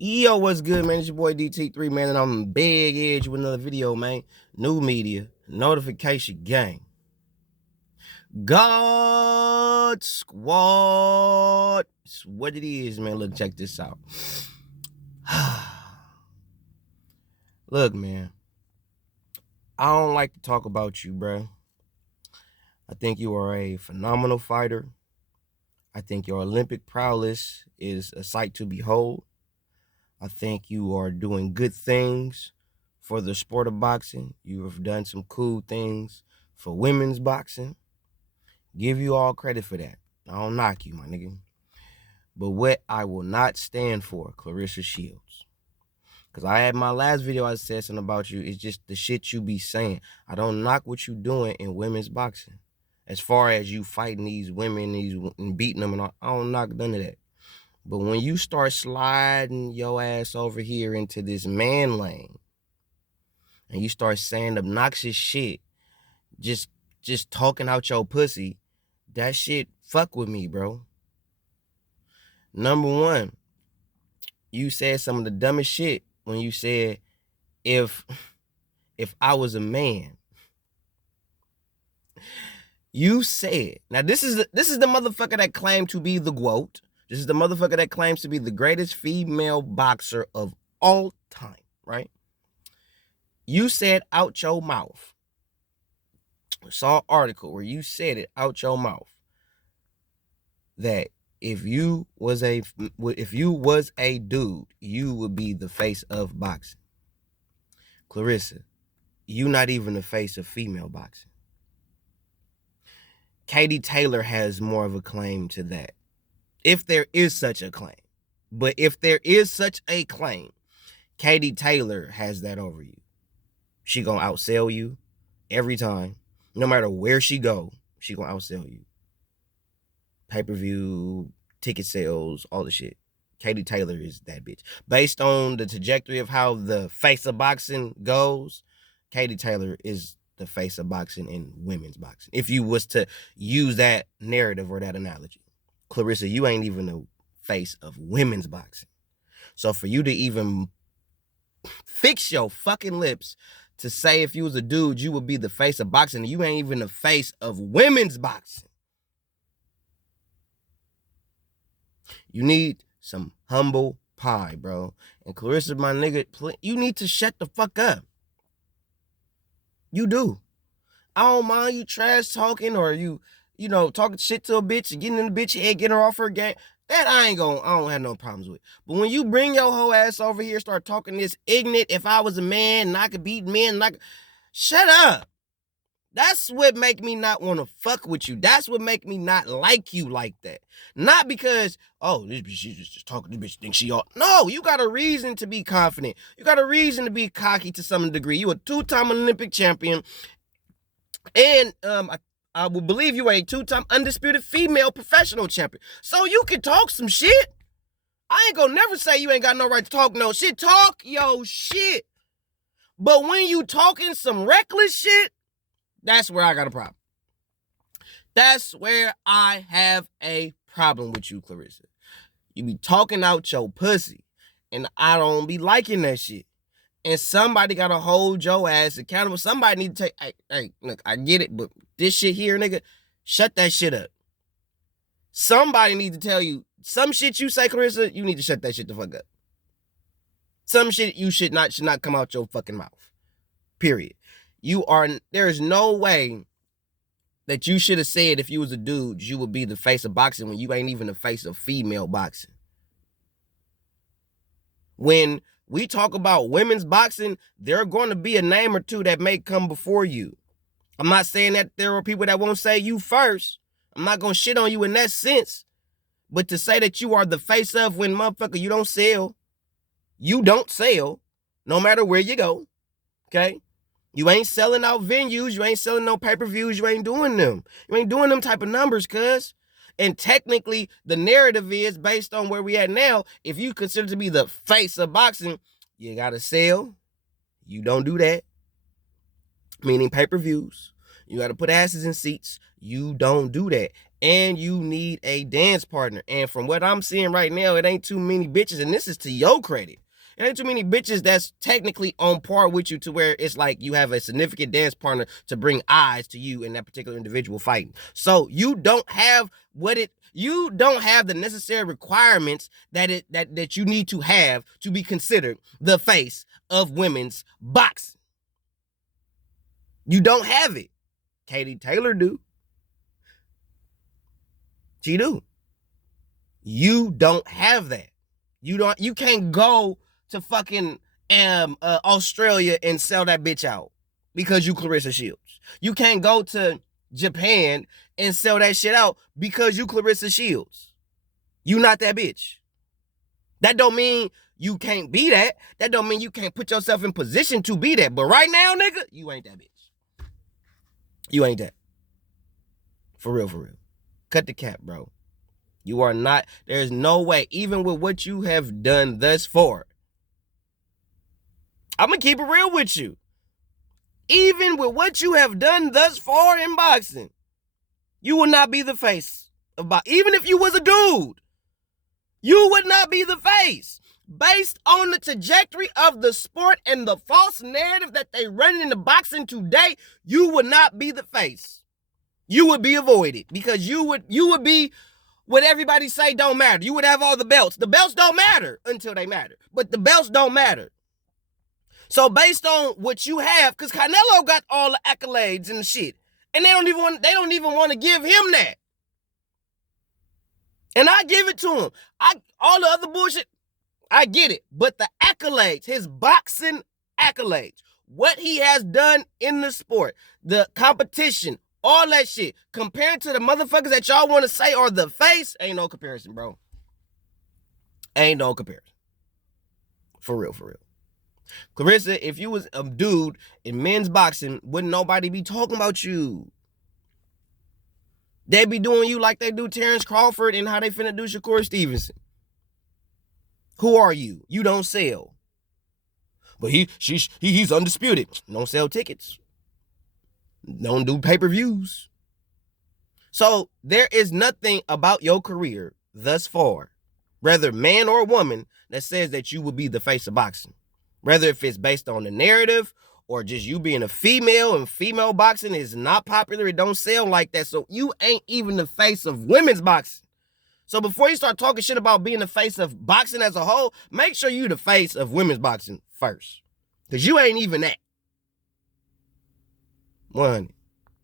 Yo, what's good, man? It's your boy DT3, man, and I'm big edge with another video, man. New media, notification gang. God Squad. It's what it is, man. Look, check this out. Look, man, I don't like to talk about you, bro. I think you are a phenomenal fighter. I think your Olympic prowess is a sight to behold. I think you are doing good things for the sport of boxing. You have done some cool things for women's boxing. Give you all credit for that. I don't knock you, my nigga. But what I will not stand for, Claressa Shields. Because I had my last video, I said something about you. It's just the shit you be saying. I don't knock what you doing in women's boxing. As far as you fighting these women and beating them, and all, I don't knock none of that. But when you start sliding your ass over here into this man lane and you start saying obnoxious shit, just talking out your pussy, that shit fuck with me, bro. Number one, you said some of the dumbest shit when you said if I was a man. You said, now this is the motherfucker that claimed to be the GOAT. This is the motherfucker that claims to be the greatest female boxer of all time, right? You said out your mouth. I saw an article where you said it out your mouth that if you was a dude, you would be the face of boxing. Claressa, you not even the face of female boxing. Katie Taylor has more of a claim to that, if there is such a claim. But if there is such a claim, Katie Taylor has that over you. She gonna outsell you every time. No matter where she go, she gonna outsell you. Pay-per-view, ticket sales, all the shit. Katie Taylor is that bitch. Based on the trajectory of how the face of boxing goes, Katie Taylor is the face of boxing in women's boxing. If you was to use that narrative or that analogy. Claressa, you ain't even the face of women's boxing. So for you to even fix your fucking lips to say if you was a dude, you would be the face of boxing, you ain't even the face of women's boxing. You need some humble pie, bro. And Claressa, my nigga, you need to shut the fuck up. You do. I don't mind you trash talking or you talking shit to a bitch and getting in the bitch head, getting her off her game. That I don't have no problems with. But when you bring your whole ass over here, start talking this ignorant, if I was a man and I could beat men, shut up. That's what make me not want to fuck with you. That's what make me not like you like that. Not because, oh, this bitch, she's just talking, this bitch thinks she all. No, you got a reason to be confident. You got a reason to be cocky to some degree. You a two-time Olympic champion. And I will believe you are a two-time undisputed female professional champion. So you can talk some shit. I ain't gonna never say you ain't got no right to talk no shit. Talk your shit. But when you talking some reckless shit, that's where I got a problem. That's where I have a problem with you, Claressa. You be talking out your pussy, and I don't be liking that shit. And somebody gotta hold your ass accountable. Somebody need to take, hey, look, I get it, but this shit here, nigga, shut that shit up. Somebody need to tell you, some shit you say, Claressa, you need to shut that shit the fuck up. Some shit you should not come out your fucking mouth. Period. There is no way that you should have said if you was a dude, you would be the face of boxing when you ain't even the face of female boxing. When we talk about women's boxing, there are going to be a name or two that may come before you. I'm not saying that there are people that won't say you first. I'm not going to shit on you in that sense. But to say that you are the face of when motherfucker, you don't sell, no matter where you go, okay? You ain't selling out venues. You ain't selling no pay-per-views. You ain't doing them. You ain't doing them type of numbers, cuz. And technically, the narrative is based on where we at now. If you consider to be the face of boxing, you got to sell. You don't do that. Meaning pay-per-views. You got to put asses in seats. You don't do that. And you need a dance partner. And from what I'm seeing right now, it ain't too many bitches, and this is to your credit. It ain't too many bitches that's technically on par with you to where it's like you have a significant dance partner to bring eyes to you and that particular individual fighting. So you don't have you don't have the necessary requirements that you need to have to be considered the face of women's boxing. You don't have it. Katie Taylor do. She do. You don't have that. You can't go to fucking Australia and sell that bitch out because you Claressa Shields. You can't go to Japan and sell that shit out because you Claressa Shields. You not that bitch. That don't mean you can't be that. That don't mean you can't put yourself in position to be that. But right now, nigga, you ain't that bitch. You ain't that. For real, for real. Cut the cap, bro. You are not, there's no way, even with what you have done thus far. I'm going to keep it real with you. Even with what you have done thus far in boxing, you will not be the face of boxing. Even if you was a dude, you would not be the face. Based on the trajectory of the sport and the false narrative that they run into boxing today, you would not be the face. You would be avoided because you would be what everybody say don't matter. You would have all the belts. The belts don't matter until they matter. But the belts don't matter. So based on what you have, because Canelo got all the accolades and the shit. And they don't even want to give him that. And I give it to him. All the other bullshit, I get it. But the accolades, his boxing accolades, what he has done in the sport, the competition, all that shit, compared to the motherfuckers that y'all want to say are the face, ain't no comparison, bro. Ain't no comparison. For real, for real. Claressa, if you was a dude in men's boxing, wouldn't nobody be talking about you. They'd be doing you like they do Terrence Crawford and how they finna do Shakur Stevenson. Who are you? You don't sell. But he's undisputed. Don't sell tickets. Don't do pay-per-views. So there is nothing about your career thus far, whether man or woman, that says that you will be the face of boxing. Whether if it's based on the narrative or just you being a female and female boxing is not popular, it don't sell like that. So you ain't even the face of women's boxing. So before you start talking shit about being the face of boxing as a whole, make sure you the face of women's boxing first. Because you ain't even that. 100.